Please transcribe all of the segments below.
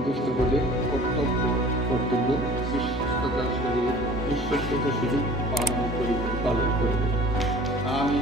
প্রতিষ্ঠিত হলে কর্তব্য বিশ্বস্ততার সহিত পালন করবে। আমি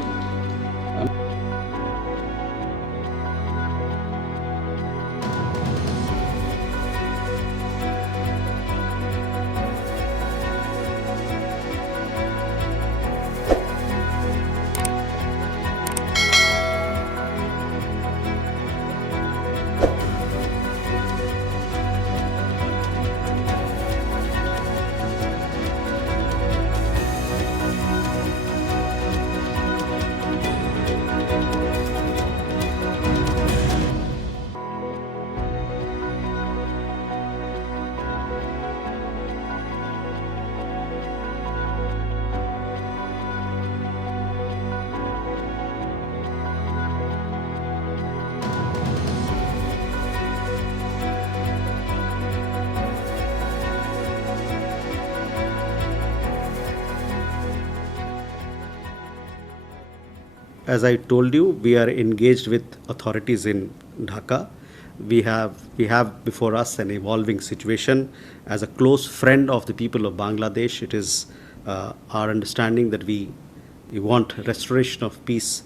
As I told you, we are engaged with authorities in Dhaka. We have before us an evolving situation. As a close friend of the people of Bangladesh, it is our understanding that we want restoration of peace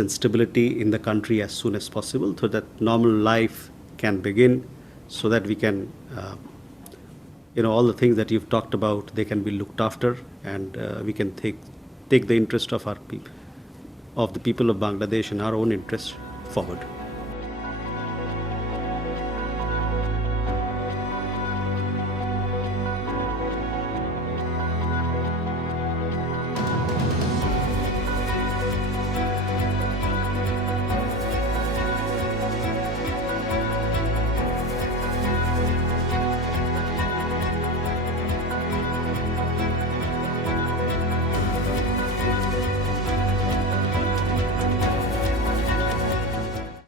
and stability in the country as soon as possible, so that normal life can begin, so that we can, all the things that you've talked about, they can be looked after, and we can take the interest of the people of Bangladesh and our own interest forward.